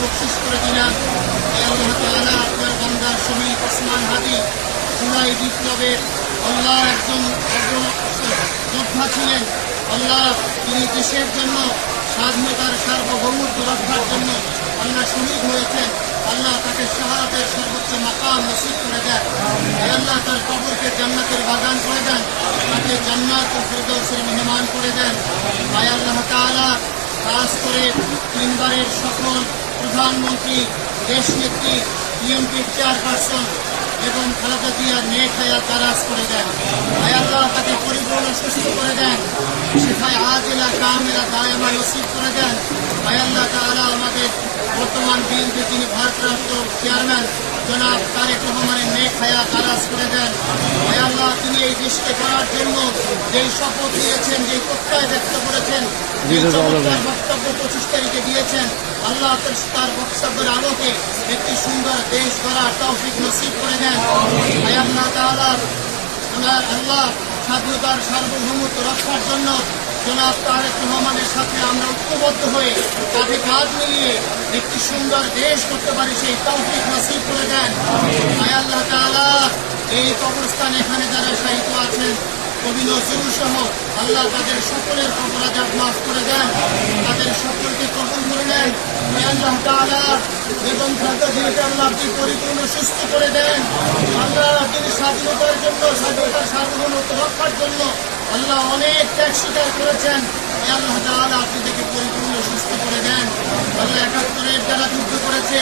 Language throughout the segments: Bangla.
বকশিশ করে দিলাম আল্লাহ তাআলা আপনার বান্দা শহীদ ওসমান হাদি জুলাই বিপ্লবের আল্লাহ একজন যোদ্ধা ছিলেন আল্লাহ স্বাধীনতার সার্বভৌমত্ব রক্ষার জন্য আল্লাহ শহীদ হয়েছেন আল্লাহ তাকে শাহাদের মাকাম নসিব করে দেন। আল্লাহ তার কবরকে জান্নাতের বাগান করে দেন। তাকে জান্নাত ও ফেরদৌসের মেহমান করে দেন। আয় আল্লাহ তাআলা খাস করে তিনবারের সফল প্রধানমন্ত্রী, দেশনেত্রী, বিএনপির চেয়ারপারসন এবং খালেদা জিয়ার নেক হায়াত তারাজ করে দেন। আয় আল্লাহ তাকে পরিপূর্ণ সুস্থ করে দেন। শিফায় আজিলা কামিলা দায়মা নসিব করে দেন। আয় আল্লাহ তাআলা আমাদের বর্তমান বিএনপি যিনি ভারপ্রাপ্ত চেয়ারম্যান জনাব তারেক রহমানের নেক হায়াত তারাজ করে দেন। আল্লাহ তিনি এই দেশকে করার জন্য যেই শপথ নিয়েছেন যেই প্রত্যয় ব্যক্ত করেছেন বক্তব্য পঁচিশ তারিখে দিয়েছেন আল্লাহ তার- বক্তব্যের আলোকে একটি সুন্দর দেশ গড়ার তৌফিক নসিব করে দেন। আয় আল্লাহ তাআলা ওনার আল্লাহ স্বাধীনতার সার্বভৌমত্ব রক্ষার জন্য জনাব তারেক রহমানের সাথে আমরা ঐক্যবদ্ধ হয়ে মিলিয়ে একটি সুন্দর দেশ করতে পারি, সেই তৌফিক নসিব করে দেন। আয় আল্লাহ তাআলা, এই কবরস্থান এখানে যারা আছেন, কবি সহ আল্লাহ তাদের সকলের অপরাধ মাফ করে দেন। তাদের সকলকে কবুল করে নেন। আল্লাহ পরিপূর্ণ, সুস্থ করে দেন। আল্লাহ তিনি স্বাধীনতার জন্য, স্বাধীনতার সার্বভৌমত্ব রক্ষার জন্য আল্লাহ অনেক ত্যাগ স্বীকার করেছেন আল্লাহ তাআলা, আপনি তাকে পরিপূর্ণ সুস্থ করে দেন। আল্লাহ একাত্তরের যারা যুদ্ধ করেছে।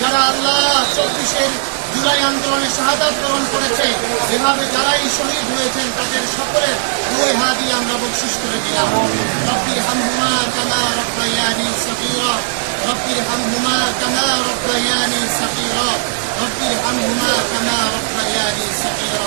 যারা আল্লাহ চব্বিশের জুলাই আন্দোলনে শাহাদাত বরণ করেছে এভাবে যারাই শহীদ হয়েছেন, তাদের সকলের দুই হাত দিয়ে আমরা বকশিস করে দিলাম। রব্বির হামহুমা কামা রব্বায়ানি সগীরা। রব্বির হামহুমা কামা রব্বায়ানি সগীরা। রব্বির হামহুমা কামা রব্বায়ানি সগীরা।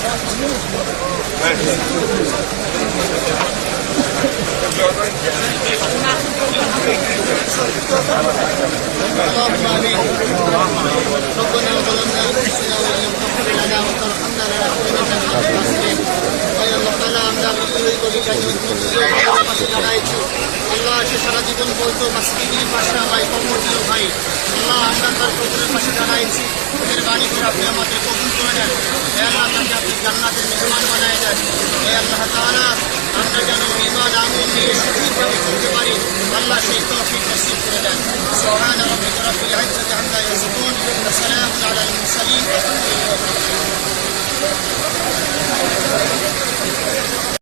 Allah'tan hamdolsun, সে সারা জীবন বলতো মাসকিনের পাশে আমায় কবর দিও ভাই আল্লাহ আল্লাহ তার কবরের পাশে দাঁড়াইছি ওদের বাড়ি করে আপনি আমাদের কবুল করে দেন এ আল্লাহ তাকে আপনি জান্নাতের মেহমান বানায় দেন। এ আল্লাহ তালা আমরা যেন ইমান আমি নিয়ে সঠিকভাবে করতে পারি, আল্লাহ সেই তৌফিক নসিব করে দেন। সোহান আমাকে তরফ হাজ্জাতে আমরা ইয়াসুকুন সালাম আলাল মুরসালিন।